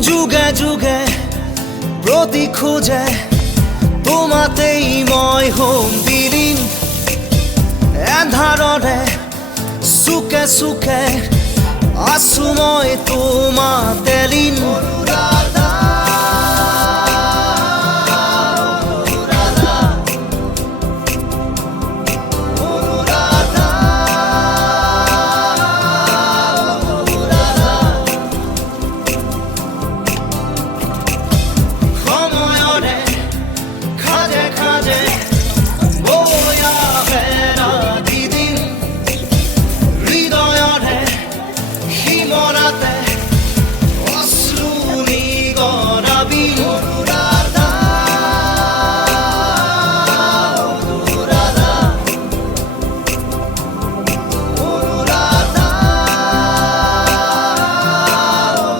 যুগে যুগে প্ৰতি খোজে তোমাতেই মই হ'ম বিলীন এন্ধাৰৰে চুকে চুকে আছো মই তোমাতে